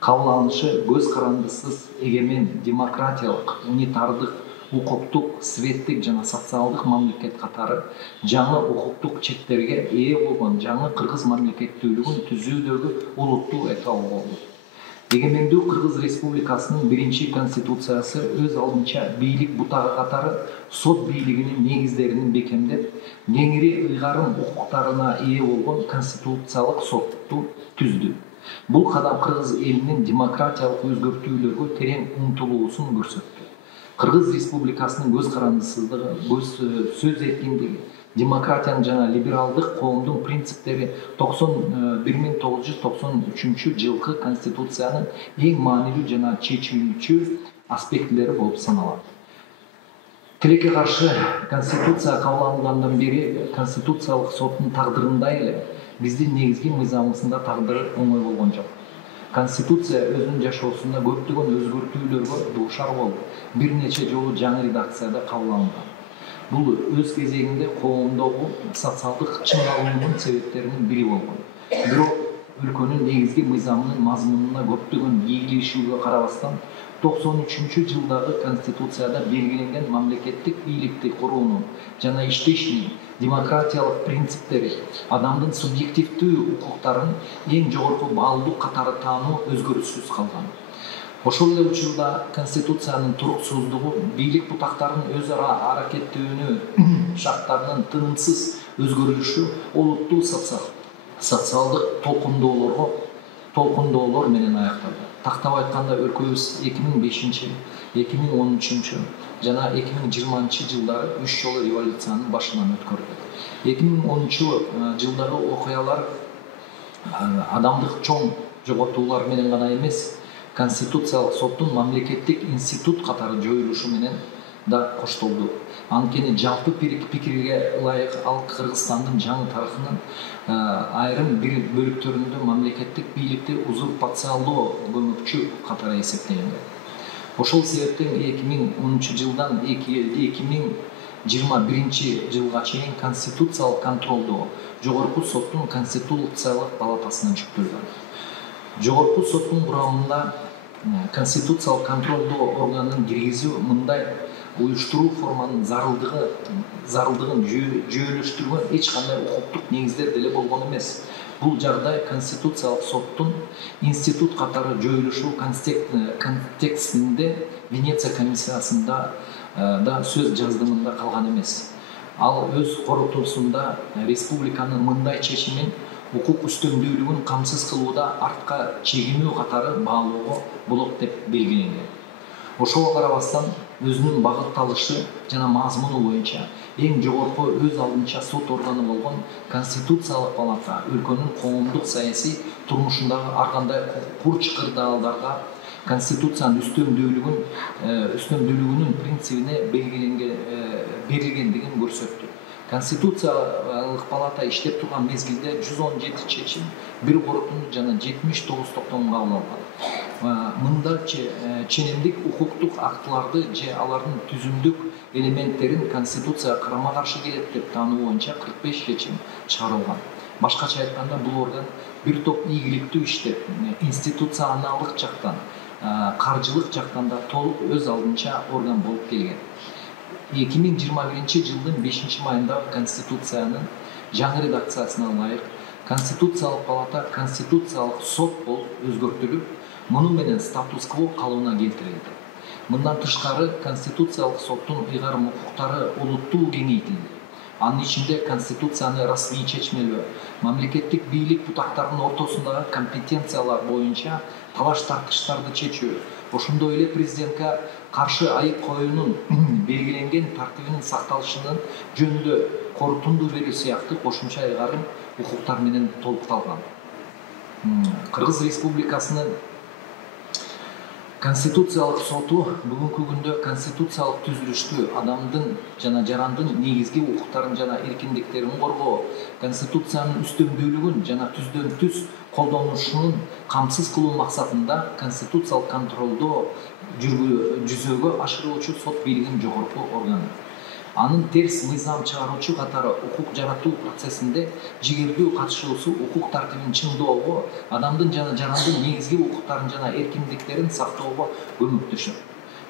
кабыл алынышы көз карандысыз эгемен демократиялык унитардык укуктук светтик жана социалдык мамлекет катары жаңы укуктук четтерге ээ болгон жаңы кыргыз мамлекеттүүлүгүн түзүүдөгү улуттуу этап болду. Эгемендүү Кыргыз Республикасынын биринчи конституциясы өз алдынча бийлик бутагы катары сот бийлигинин негиздерин бекемдеп, кеңири ыйгарым укуктарына ээ болгон конституциялык сотту түздү. Бул кадам кыргыз элинин демократиялык өзгөртүүлөргө терең умтулуусун көрсөттү. Кыргыз Республикасынын көз карандысыздыгы, сөз эркиндиги, демократиянын жана либералдык коомдун принциптери 1993 жылкы конституциянын эң маанилүү жана чечүүчү аспектилери болуп саналат. Тилекке каршы конституция кабыл алынгандан бери конституциялык соттун тагдырындай эле биздин негизги мыйзамыбыздын тагдыры оңой болгон жок. Конституция өзүнүн жашоосунда көптөгөн өзгөртүүлөргө дуушар болуп, бир нече жолу жаңы редакцияда кабыл алынган. Бул өз кезегинде коомдогу социалдык чыңалуунун себептеринин бири болгон. Бирок өлкөнүн негизги мыйзамынын мазмунуна көптөгөн ийгилишүүгө карабастан 93 жылдагы конституцияда белгиленген мамлекеттик бийликти куруунун жана иштешинин демократиялык принциптери адамдын субъективдүү укуктарын эң жогорку баалуулук катары таануу өзгөрүшсүз калган. Ошол эле учурда конституциянын туруксуздугу, бийлик бутактарынын өз ара аракеттөнүү шарттарынын тынымсыз өзгөрүлүшү олуттуу социалдык толкундоолор менен аякталды. Тактап айтканда өлкөбүз 2005-2013 жана 2020 жылдары 3 жолу революциянын башынан өткөрдү. 2010 жылдагы окуялар адамдык чоң жоготуулар менен гана эмес, конституциялык соттун мамлекеттик институт катары жоюлушу менен да коштолду. Анткени жалпы пикирге ылайык ал Кыргызстандын жаңы тарыхынын айрым бир бөлүктөрүндө мамлекеттик бийликти узурпациялоо көмөкчү катары эсептелген. Ошол себептен 2010 жылдан 2021 жылга чейин конституциялык контролдоо жогорку соттун конституциялык палатасына жүктөлгөн. Жогорку соттун курамында конституциялык контролдоо органын киргизүү мындай уюштуруу форманын зарылдыгын жүйөлөштүргөн эч кандай укуктук негиздер деле болгон эмес. Бул жагдай конституциялык соттун институт катары жоюлушу контекстинде Венеция комиссиясында да сөз жаздымында калган эмес. Ал өз корутуусунда республиканын мындай чечимин укук үстөмдүүлүгүн камсыз кылууда артка чегинүү катары баалоого болот деп белгиленген. Ошого карабастан өзүнүн багытталышы жана мазмуну боюнча эң жогорку өз алдынча сот органы болгон конституциялык палата өлкөнүн коомдук саясий турмушундагы ар кандай курч-кырдаалдарга конституциянын үстөмдүүлүгүнүн принцибине берилгендигин көрсөттү. Конституциялык палата иштеп турган мезгилде 117 чечим, бир корутунду жана 79 токтом кабыл алган. Мында ченемдик укуктук актыларды же алардын түзүмдүк элементтерин конституция карама каршы келет деп таануу боюнча 45 чечим чыгарылган. Башкача айтканда бул орган бир топ ийгиликтүү иштеп, институционалдык жактан, каржылык жактан да толук өз алдынча орган болуп келген. 2021 жылдын 5 майындагы конституциянын жаңы редакциясына ылайык конституциялык палата конституциялык сот болуп өзгөртүлүп, муну менен статус-кво калыбына келтирилди. Мындан тышкары конституциялык соттун ыйгарым укуктары олуттуу кеңейтилди. Анын ичинде конституцияны расмий чечмелөө, мамлекеттик бийлик бутактарынын ортосундагы компетенциялар боюнча талаш тартыштарды чечүү, ошондой эле президентке каршы айып коюунун белгиленген тартибинин сакталышынын жөнүндө корутунду берүү сыяктуу кошумча ыйгарым укуктар менен толукталган. Кыргыз Республикасынын Конституциялык соту бүгүнкү күндө конституциялык түзүлүштү адамдын жана жарандын негизги укуктарын жана эркиндиктерин коргоо, конституциянын үстөмдүүлүгүн жана түздөн түз колдонушунун камсыз кылуу максатында конституциялык контролдоо жүзөгө ашыруучу сот бийлигинин жогорку органы. Анын терс мыйзам чыгаруучу катары укук жаратуу процессинде жигердүү катышуусу укук тартибин чыңдоого, адамдын жана жарандын негизги укуктарын жана эркиндиктерин сактоого көмөктөшөт.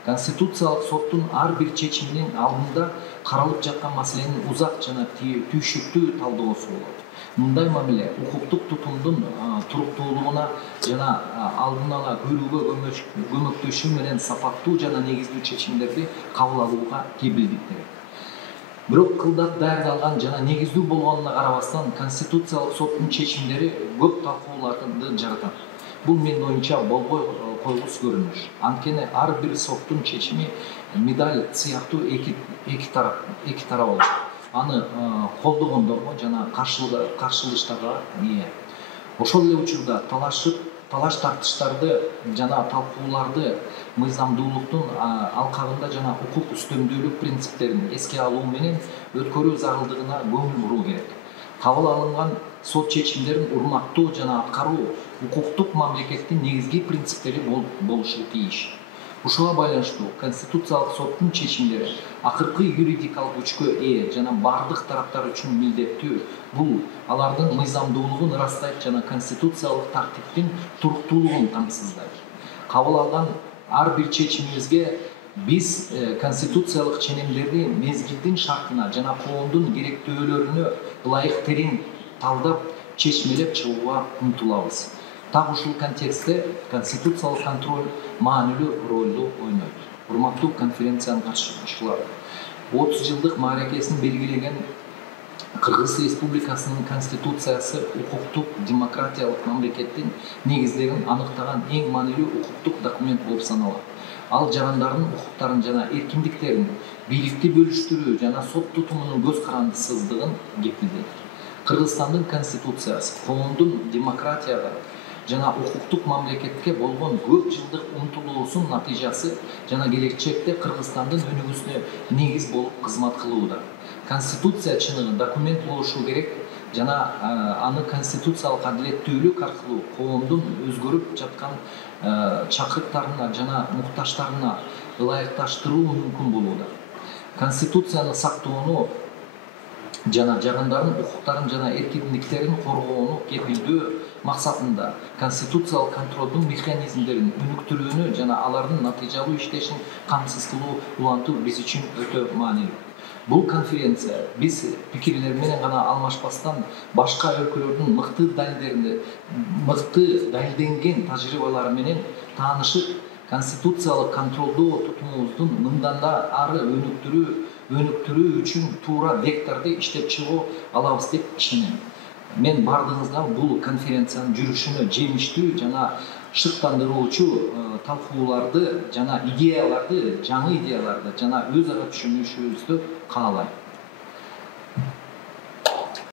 Конституциялык соттун ар бир чечиминин алдында каралып жаткан маселенин узак жана түйшүктүү талдоосу болот. Мындай мамиле укуктук тутумдун туруктуулугуна жана алдын ала көрүүгө көмөктөшүү менен сапаттуу жана негиздүү чечимдерди кабыл алууга кепилдик берет. Бирок кылдат даярдалган жана негиздүү болгонуна карабастан Конституциялык соттун чечимдери көп талкууларды жаратат. Бул менин оюмча болбой койгус көрүнүш. Анткени ар бир соттун чечими медаль сыяктуу эки тарап болот. Аны колдогондорго жана каршылыштарга ээ. Ошол эле учурда талаш тартыштарды жана талкууларды мыйзамдуулуктун алкагында жана укук үстөмдүүлүк принциптерин эске алуу менен өткөрүү зарылдыгына көңүл буруу керек. Кабыл алынган сот чечимдерин урматтоо жана аткаруу укуктук мамлекеттин негизги принциптери болушу тийиш. Ушуга байланыштуу Конституциялык соттун чечимдери акыркы юридикалык күчкө ээ жана бардык тараптар үчүн милдеттүү. Бул алардын мыйзамдуулугун ырастайт жана конституциялык тартиптин туруктуулугун камсыздайт. Кабыл алган ар бир чечимибизге биз конституциялык ченемдерди мезгилдин шартына жана коомдун керектөөлөрүнө ылайык терең талдап чечмелеп чыгууга умтулабыз. Так ушул контекстте конституциялык контроль маанилүү ролду ойнойт. Урматтуу конференциянын катышуучулары, 30 жылдык мааракесин белгилеген Кыргыз Республикасынын конституциясы укуктук демократиялык мамлекеттин негиздерин аныктаган эң маанилүү укуктук документ болуп саналат. Ал жарандардын укуктарын жана эркиндиктерин, бийликти бөлүштүрүү жана сот тутумунун көз карандысыздыгын кепилдейт. Кыргызстандын конституциясы коомдун демократияга жана укуктук мамлекетке болгон көп жылдык умтулуусунун натыйжасы жана келечекте Кыргызстандын өнүгүүсүнө негиз болуп кызмат кылууда. Конституция чыныгы документ болушу керек жана аны конституциялык адилеттүүлүк аркылуу коомдун өзгөрүп жаткан чакырыктарына жана муктажтарына ылайыкташтыруу мүмкүн болууда. Конституцияны сактоону жана жарандардын укуктарын жана эркиндиктерин коргоону кепилдөө максатында конституциялык контролдун механизмдерин өнүктүрүүнү жана алардын натыйжалуу иштешин камсыз кылуу улантуу биз үчүн өтө маанилүү. Бул конференция биз пикирлер менен гана алмашпастан башка өлкөлөрдүн мыкты далилденген тажрыйбалары менен таанышып, конституциялык контролдоо тутумубуздун мындан да ары өнүктүрүү үчүн туура векторду иштеп чыгуу алабыз деп ишенем. Мен бардыгыңызга бул конференциянын жүрүшүнө жемиштүү жана шыктандыруучу талкууларды жана идеяларды, жаңы идеяларды жана өз ара түшүнүшүбүздү каалайм.